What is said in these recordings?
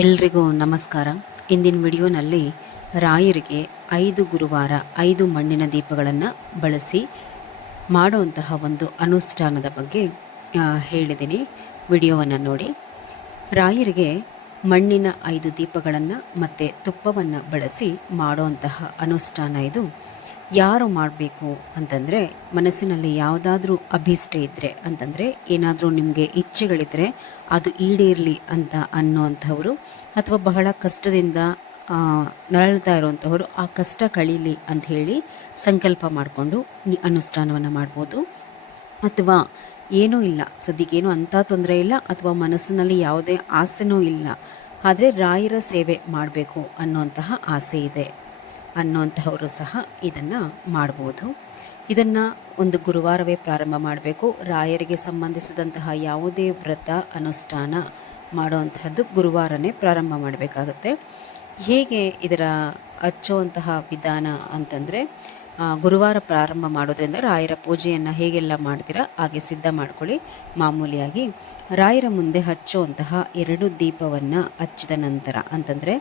ಎಲ್ರಿಗೂ ನಮಸ್ಕಾರ. ಇಂದಿನ ವಿಡಿಯೋನಲ್ಲಿ ರಾಯರಿಗೆ ಐದು ಗುರುವಾರ ಐದು ಮಣ್ಣಿನ ದೀಪಗಳನ್ನು ಬಳಸಿ ಮಾಡುವಂತಹ ಒಂದು ಅನುಷ್ಠಾನದ ಬಗ್ಗೆ ಹೇಳಿದ್ದೀನಿ. ವಿಡಿಯೋವನ್ನು ನೋಡಿ. ರಾಯರಿಗೆ ಮಣ್ಣಿನ ಐದು ದೀಪಗಳನ್ನು ಮತ್ತು ತುಪ್ಪವನ್ನು ಬಳಸಿ ಮಾಡುವಂತಹ ಅನುಷ್ಠಾನ ಇದು. ಯಾರು ಮಾಡಬೇಕು ಅಂತಂದರೆ ಮನಸ್ಸಿನಲ್ಲಿ ಯಾವುದಾದ್ರೂ ಅಭಿಷ್ಟ ಇದ್ದರೆ ಅಂತಂದರೆ ಏನಾದರೂ ನಿಮಗೆ ಇಚ್ಛೆಗಳಿದ್ದರೆ ಅದು ಈಡೇರಲಿ ಅಂತ ಅನ್ನೋವಂಥವರು ಅಥವಾ ಬಹಳ ಕಷ್ಟದಿಂದ ನರಳ್ತಾ ಇರುವಂಥವರು ಆ ಕಷ್ಟ ಕಳೀಲಿ ಅಂತ ಹೇಳಿ ಸಂಕಲ್ಪ ಮಾಡಿಕೊಂಡು ಅನುಷ್ಠಾನವನ್ನು ಮಾಡ್ಬೋದು. ಅಥವಾ ಏನೂ ಇಲ್ಲ ಸದ್ಯಕ್ಕೇನು ಅಂಥ ತೊಂದರೆ ಇಲ್ಲ ಅಥವಾ ಮನಸ್ಸಿನಲ್ಲಿ ಯಾವುದೇ ಆಸೆನೂ ಇಲ್ಲ, ಆದರೆ ರಾಯರ ಸೇವೆ ಮಾಡಬೇಕು ಅನ್ನುವಂತಹ ಆಸೆ ಇದೆ. ಅನ್ನುವಂತಹವರು ಸಹ ಇದನ್ನು ಮಾಡ್ಬೋದು. ಇದನ್ನು ಒಂದು ಗುರುವಾರವೇ ಪ್ರಾರಂಭ ಮಾಡಬೇಕು. ರಾಯರಿಗೆ ಸಂಬಂಧಿಸಿದಂತಹ ಯಾವುದೇ ವ್ರತ, ಅನುಷ್ಠಾನ ಮಾಡುವಂತಹದ್ದು ಗುರುವಾರನೇ ಪ್ರಾರಂಭ ಮಾಡಬೇಕಾಗುತ್ತೆ. ಹೇಗೆ ಇದರ ಹಚ್ಚುವಂತಹ ವಿಧಾನ ಅಂತಂದರೆ ಗುರುವಾರ ಪ್ರಾರಂಭ ಮಾಡೋದ್ರಿಂದ ರಾಯರ ಪೂಜೆಯನ್ನು ಹೇಗೆಲ್ಲ ಮಾಡ್ತೀರಾ ಹಾಗೆ ಸಿದ್ಧ ಮಾಡ್ಕೊಳ್ಳಿ. ಮಾಮೂಲಿಯಾಗಿ ರಾಯರ ಮುಂದೆ ಹಚ್ಚುವಂತಹ ಎರಡು ದೀಪವನ್ನು ಹಚ್ಚಿದ ನಂತರ ಅಂತಂದರೆ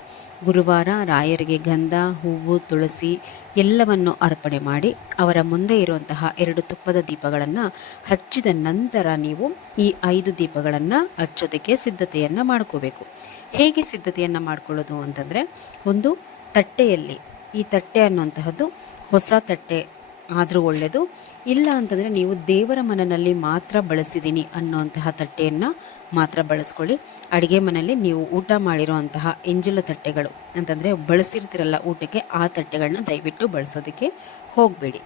ಗುರುವಾರ ರಾಯರಿಗೆ ಗಂಧ, ಹೂವು, ತುಳಸಿ ಎಲ್ಲವನ್ನು ಅರ್ಪಣೆ ಮಾಡಿ ಅವರ ಮುಂದೆ ಇರುವಂತಹ ಎರಡು ತುಪ್ಪದ ದೀಪಗಳನ್ನು ಹಚ್ಚಿದ ನಂತರ ನೀವು ಈ ಐದು ದೀಪಗಳನ್ನು ಹಚ್ಚೋದಕ್ಕೆ ಸಿದ್ಧತೆಯನ್ನು ಮಾಡ್ಕೋಬೇಕು. ಹೇಗೆ ಸಿದ್ಧತೆಯನ್ನು ಮಾಡ್ಕೊಳ್ಳೋದು ಅಂತಂದರೆ ಒಂದು ತಟ್ಟೆಯಲ್ಲಿ ಈ ತಟ್ಟೆ ಅನ್ನುವಂತಹದ್ದು ಹೊಸ ತಟ್ಟೆ ಆದರೂ ಒಳ್ಳೆಯದು ಇಲ್ಲ ಅಂತಂದರೆ ನೀವು ದೇವರ ಮನನಲ್ಲಿ ಮಾತ್ರ ಬಳಸಿದ್ದೀನಿ ಅನ್ನುವಂತಹ ತಟ್ಟೆಯನ್ನು ಮಾತ್ರ ಬಳಸ್ಕೊಳ್ಳಿ. ಅಡುಗೆ ಮನೆಯಲ್ಲಿ ನೀವು ಊಟ ಮಾಡಿರುವಂತಹ ಎಂಜುಲ ತಟ್ಟೆಗಳು, ಅಂತಂದರೆ ಬಳಸಿರ್ತಿರಲ್ಲ ಊಟಕ್ಕೆ ಆ ತಟ್ಟೆಗಳನ್ನ ದಯವಿಟ್ಟು ಬಳಸೋದಕ್ಕೆ ಹೋಗಬೇಡಿ.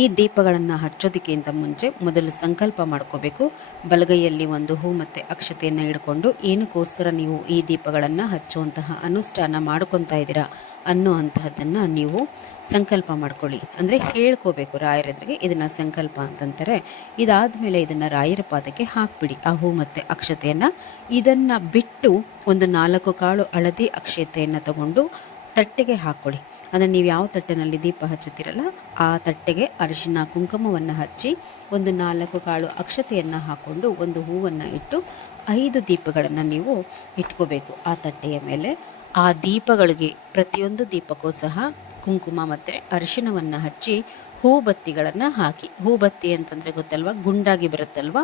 ಈ ದೀಪಗಳನ್ನು ಹಚ್ಚೋದಕ್ಕಿಂತ ಮುಂಚೆ ಮೊದಲು ಸಂಕಲ್ಪ ಮಾಡ್ಕೋಬೇಕು. ಬಲಗೈಯಲ್ಲಿ ಒಂದು ಹೂ ಮತ್ತು ಅಕ್ಷತೆಯನ್ನು ಹಿಡ್ಕೊಂಡು ಏನಕ್ಕೋಸ್ಕರ ನೀವು ಈ ದೀಪಗಳನ್ನು ಹಚ್ಚುವಂತಹ ಅನುಷ್ಠಾನ ಮಾಡ್ಕೊತಾ ಇದ್ದೀರಾ ಅನ್ನೋ ಅಂತಹದ್ದನ್ನು ನೀವು ಸಂಕಲ್ಪ ಮಾಡ್ಕೊಳ್ಳಿ. ಅಂದರೆ ಹೇಳ್ಕೋಬೇಕು ರಾಯರ ಎದುರಿಗೆ ಇದನ್ನು ಸಂಕಲ್ಪ ಅಂತಂತಾರೆ. ಇದಾದಮೇಲೆ ಇದನ್ನು ರಾಯರ ಪಾದಕ್ಕೆ ಹಾಕ್ಬಿಡಿ. ಆ ಹೂ ಮತ್ತು ಅಕ್ಷತೆಯನ್ನು ಇದನ್ನು ಬಿಟ್ಟು ಒಂದು ನಾಲ್ಕು ಕಾಳು ಹಳದಿ ಅಕ್ಷತೆಯನ್ನು ತಗೊಂಡು ತಟ್ಟೆಗೆ ಹಾಕ್ಕೊಳ್ಳಿ. ಅಂದರೆ ನೀವು ಯಾವ ತಟ್ಟೆನಲ್ಲಿ ದೀಪ ಹಚ್ಚುತ್ತೀರಲ್ಲ, ಆ ತಟ್ಟೆಗೆ ಅರಿಶಿನ ಕುಂಕುಮವನ್ನು ಹಚ್ಚಿ, ಒಂದು ನಾಲ್ಕು ಕಾಳು ಅಕ್ಷತೆಯನ್ನು ಹಾಕ್ಕೊಂಡು ಒಂದು ಹೂವನ್ನು ಇಟ್ಟು ಐದು ದೀಪಗಳನ್ನು ನೀವು ಇಟ್ಕೋಬೇಕು ಆ ತಟ್ಟೆಯ ಮೇಲೆ. ಆ ದೀಪಗಳಿಗೆ ಪ್ರತಿಯೊಂದು ದೀಪಕ್ಕೂ ಸಹ ಕುಂಕುಮ ಮತ್ತು ಅರಿಶಿಣವನ್ನು ಹಚ್ಚಿ ಹೂಬತ್ತಿಗಳನ್ನು ಹಾಕಿ. ಹೂಬತ್ತಿ ಅಂತಂದರೆ ಗೊತ್ತಲ್ವಾ? ಗುಂಡಾಗಿ ಬರುತ್ತಲ್ವ?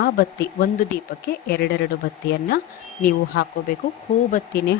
ಆ ಬತ್ತಿ ಒಂದು ದೀಪಕ್ಕೆ ಎರಡೆರಡು ಬತ್ತಿಯನ್ನು ನೀವು ಹಾಕೋಬೇಕು. ಹೂ ಬತ್ತಿನೇ